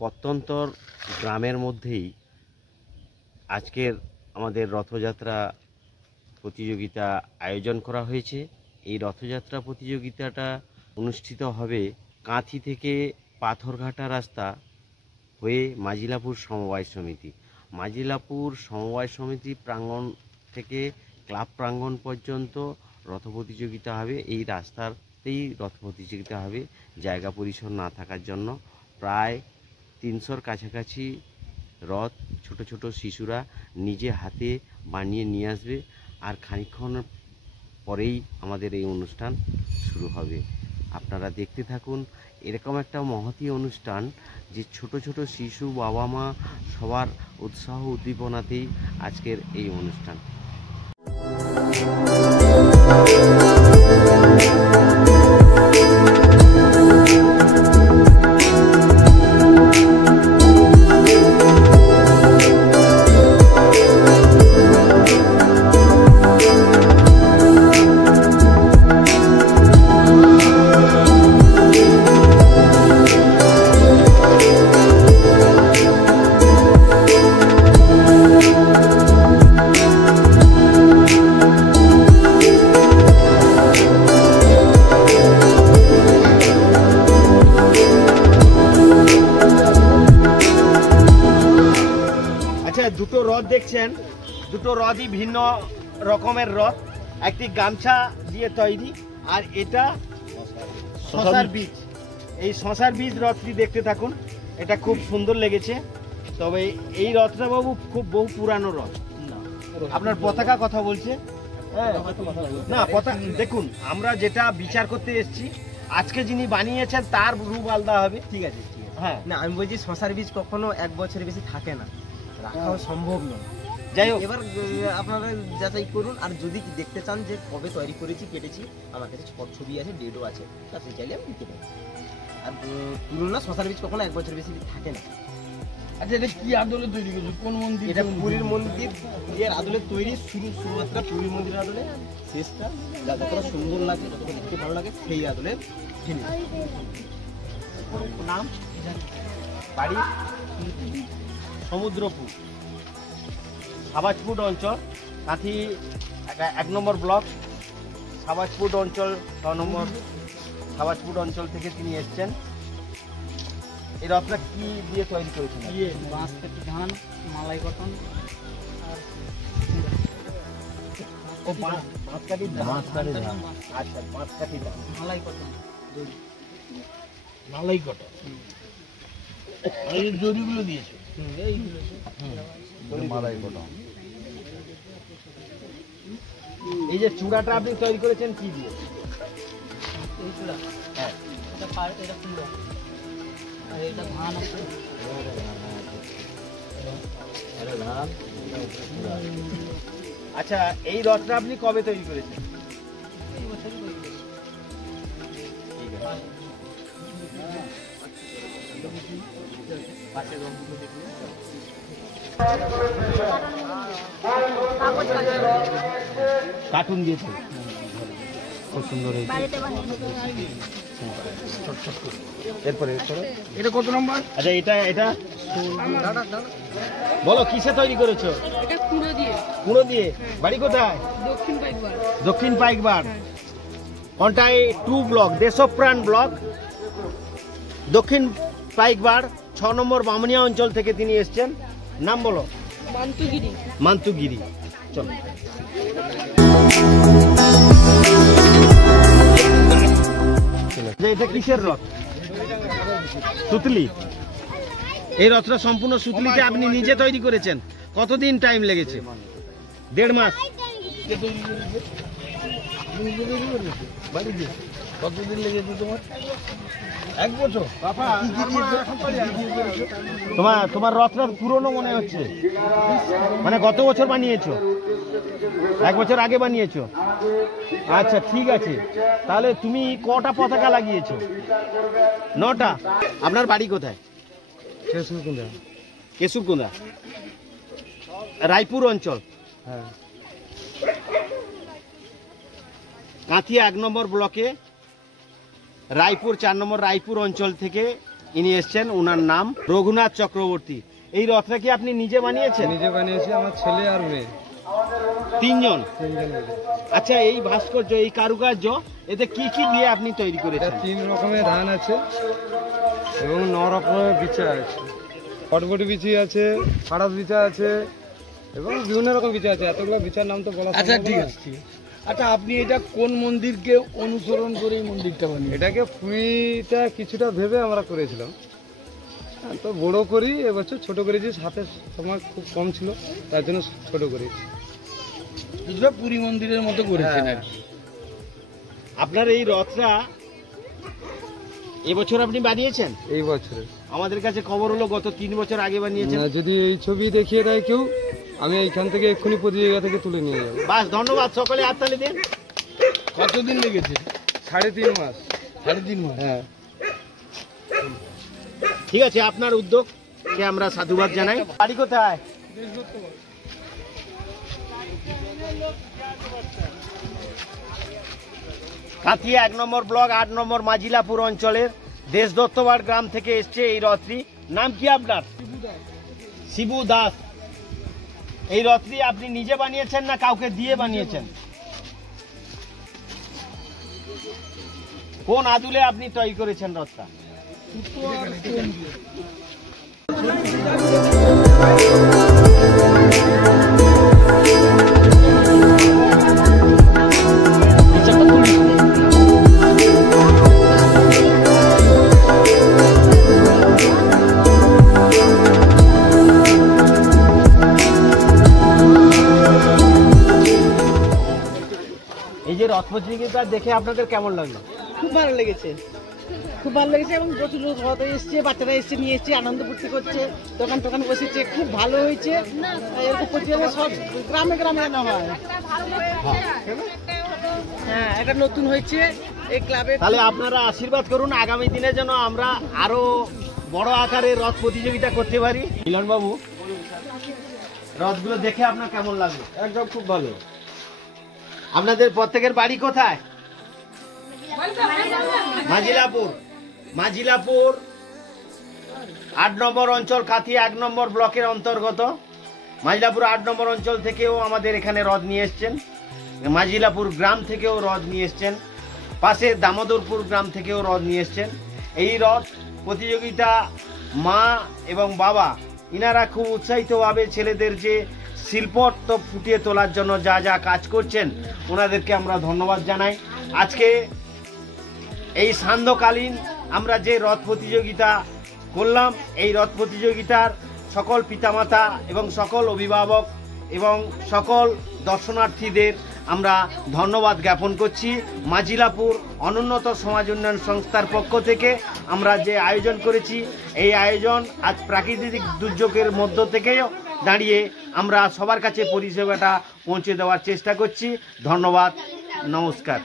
প্রত্যন্তর গ্রামের মধ্যেই আজকের আমাদের রথযাত্রা প্রতিযোগিতা আয়োজন করা হয়েছে। এই রথযাত্রা প্রতিযোগিতাটা অনুষ্ঠিত হবে কাঁথি থেকে পাথরঘাটা রাস্তা হয়ে মাজিলাপুর সমবায় সমিতি। মাজিলাপুর সমবায় সমিতি প্রাঙ্গণ থেকে ক্লাব প্রাঙ্গণ পর্যন্ত রথ প্রতিযোগিতা হবে। এই রাস্তাতেই রথ প্রতিযোগিতা হবে। জায়গা পরিসর না থাকার জন্য প্রায় 300-র কাছাকাছি রথ ছোট ছোট শিশুরা নিজে হাতে বানিয়ে নিয়ে আসবে। আর খানিকক্ষণ পরেই আমাদের এই অনুষ্ঠান শুরু হবে। আপনারা দেখতে থাকুন। এরকম একটা মহতী অনুষ্ঠান যে ছোট ছোট শিশু, বাবা মা সবার উৎসাহ উদ্দীপনাতেই আজকের এই অনুষ্ঠান। দুটো রথ দেখছেন, দুটো রথই ভিন্ন রকমের রথ। একটি গামছা দিয়ে তৈরি, আর এটা শশার বীজ। এই শশার বীজ রথটি দেখতে থাকুন, এটা খুব সুন্দর লেগেছে। তবে এই রথটা বাবু খুব বহু পুরানো রথ। আপনার পতাকা কথা বলছে না, পতাকা দেখুন, আমরা যেটা বিচার করতে এসেছি আজকে যিনি বানিয়েছেন তার রূপ আলাদা হবে। ঠিক আছে, হ্যাঁ না, আমি বলছি শশার বীজ কখনো 1 বছরের বেশি থাকে না, রাখাও সম্ভব নয়। যাই হোক, এবার আপনারা যাচাই করুন। আর যদি দেখতে চান যে কবে তৈরি করেছি, কেটেছি, আমার কাছে ছবি আছে, ডেটও আছে, তাতে চাইলে আমি দিতে পারি। আর তুলুন না, শশার বীজ কখনো 1 বছরের বেশি থাকে না। আচ্ছা, এটা কি আদলে তৈরি করেছে? কোন মন্দির? এটা পুরীর মন্দির এর আদলে তৈরি। শুরুটা পুরীর মন্দিরের আদলে, শেষটা যতটা সুন্দর লাগে, যতটা দেখতে ভালো লাগে, সেই আদলে নাম বাড়ি সমুদ্রপুর, সাবাজপুর অঞ্চল, কাঁথি 1 নম্বর ব্লক, সাবাজপুর অঞ্চল 6 নম্বর সাবাজপুর অঞ্চল থেকে তিনি এসছেন। এই রথটা কি দিয়ে তৈরি করেছেন? বাঁশ কাঠি ধান, মালাই কটন। ও বাঁশ কাঠি ধান। আচ্ছা, বাঁশ কাঠি ধান, মালাই কটন, মালাই কটন। এই দড়িগুলো দিয়েছে, মালাই কটন। এই যে চূড়াটা আপনি তৈরি করেছেন কি দিয়ে? এই চূড়া, হ্যাঁ, এটা চূড়া, আর এটা ধান আছে। আচ্ছা, এই রথটা আপনি কবে তৈরি করেছেন? এই বছরই তৈরি করেছি। ঠিক আছে, কার্টুন দিয়েছে, খুব সুন্দর হয়েছে। এরপরে এটা কত নম্বর? আচ্ছা, এটা বলো কিসে তৈরি করেছো? এটা কুড়ো দিয়ে। বাড়ি কোথায়? দক্ষিণ পাইকবার। কোনটাই 2 ব্লক, দেশপ্রাণ ব্লক, দক্ষিণ পাইকবার 6 নম্বর বামুনিয়া অঞ্চল থেকে তিনি এসছেন। নাম বলো? মান্তুগিরি। চলো, এটা কিসের রথ? সুতলি। এই রথটা সম্পূর্ণ সুতলিতে আপনি নিজে তৈরি করেছেন। কতদিন টাইম লেগেছে? 1.5 মাস। কতদিন লেগেছে তোমার? 1 বছর। তোমার রথটা পুরনো মনে হচ্ছে, মানে গত বছর বানিয়েছো? 1 বছর আগে বানিয়েছো? আচ্ছা, ঠিক আছে। তাহলে তুমি কটা পতাকা লাগিয়েছো? 9টা। আপনার বাড়ি কোথায়? কেশুরকুন্দা, রায়পুর অঞ্চল। হ্যাঁ, কাঁথি 1 নম্বর ব্লকে, রায়পুর 4 নম্বর রায়পুর অঞ্চল থেকে ইনি এসছেন, ওনার নাম রঘুনাথ চক্রবর্তী। এই রথটা কি আপনি নিজে বানিয়েছেন? নিজে বানিয়েছি, আমার ছেলে আর মেয়ে তিনজন। মিলে। আচ্ছা, এই ভাস্কর্য, এই কারুকার্য, এতে কি কি দিয়ে আপনি তৈরি এটা করেছেন? 3 রকমের ধান আছে এবং 9 রকমের বিচা আছে। ফটফটি বিচি আছে, ফাড়াস বিচা আছে এবং বিভিন্ন রকম বিচা আছে। এতগুলো বিচার নাম তো বলা আচ্ছা সম্ভব ঠিক না। আছে। আচ্ছা, আপনি এটা কোন মন্দিরকে অনুসরণ করে এই মন্দিরটা বানিয়ে? এটাকে পুরীটা কিছুটা ভেবে আমরা করেছিলাম, তো বড় করি এবছর, ছোট করেছি, হাতে সময় খুব কম ছিল তার জন্য ছোট করেছি। কিছুটা পুরী মন্দিরের মতো করেছেন আর কি। আপনার এই রথটা এবছর আপনি বানিয়েছেন? এই বছরে আমাদের কাছে খবর হলো গত 3 বছর আগে বানিয়েছেন। যদি এই ছবি দেখিয়ে দেয় কেউ, আমি এইখান থেকে এক্ষুনি প্রতিযোগিতা থেকে তুলে নিয়ে যাবো। বাস, ধন্যবাদ, সকলে হাততালি দিন। কতদিন লেগেছে? 3.5 মাস। 3.5 মাস। হ্যাঁ, ঠিক আছে, আপনার উদ্যোগকে আমরা সাধুবাদ জানাই। বাড়ি কোথায়? কাঁথিয়া 1 নম্বর ব্লক 8 নম্বর মাজিলাপুর অঞ্চলের দেশদত্তবাড় গ্রাম থেকে এসছে এই রথটি। নাম কি আপনার? শিবু দাস। এই রথটি আপনি নিজে বানিয়েছেন না কাউকে দিয়ে বানিয়েছেন? কোন আদুলে আপনি তৈরি করেছেন রথটা? এই যে রথ প্রতিযোগিতা দেখে আপনাদের কেমন লাগলো? খুব ভালো লেগেছে, খুব ভালো লেগেছে এবং প্রচুর লোক হয়তো এসছে, বাচ্চারা এসছে, নিয়ে এসছে, আনন্দ ফুর্তি করছে, দোকান টোকান বসেছে, খুব ভালো হয়েছে। এরকম প্রতিযোগিতা সব গ্রামে গ্রামে না হয়। হ্যাঁ, এটা নতুন হয়েছে এই ক্লাবে। তাহলে আপনারা আশীর্বাদ করুন আগামী দিনে যেন আমরা আরো বড় আকারে রথ প্রতিযোগিতা করতে পারি। মিলন বাবু, রথগুলো দেখে আপনার কেমন লাগলো? একদম খুব ভালো। আপনাদের প্রত্যেকের বাড়ি কোথায়? মাজিলাপুর। মাজিলাপুর 8 নম্বর অঞ্চল, কাঁথিয়া 1 নম্বর ব্লকের অন্তর্গত। মাজিলাপুর 8 নম্বর অঞ্চল থেকেও আমাদের এখানে রথ নিয়ে এসছেন, মাজিলাপুর গ্রাম থেকেও রথ নিয়ে এসছেন, পাশে দামোদরপুর গ্রাম থেকেও রথ নিয়ে এসছেন। এই রথ প্রতিযোগিতা মা এবং বাবা ইনারা খুব উৎসাহিতভাবে ছেলেদের যে শিল্পত্ব ফুটিয়ে তোলার জন্য যা যা কাজ করছেন ওনাদেরকে আমরা ধন্যবাদ জানাই। আজকে এই সান্ধ্যকালীন আমরা যে রথ প্রতিযোগিতা করলাম, এই রথ প্রতিযোগিতার সকল পিতামাতা এবং সকল অভিভাবক এবং সকল দর্শনার্থীদের আমরা ধন্যবাদ জ্ঞাপন করছি। মাজিলাপুর অনুন্নত সমাজ উন্নয়ন সংস্থার পক্ষ থেকে আমরা যে আয়োজন করেছি, এই আয়োজন আজ প্রাকৃতিক দুর্যোগের মধ্য থেকেও দাঁড়িয়ে আমরা সবার কাছে পরিষেবাটা পৌঁছে দেওয়ার চেষ্টা করছি। ধন্যবাদ, নমস্কার।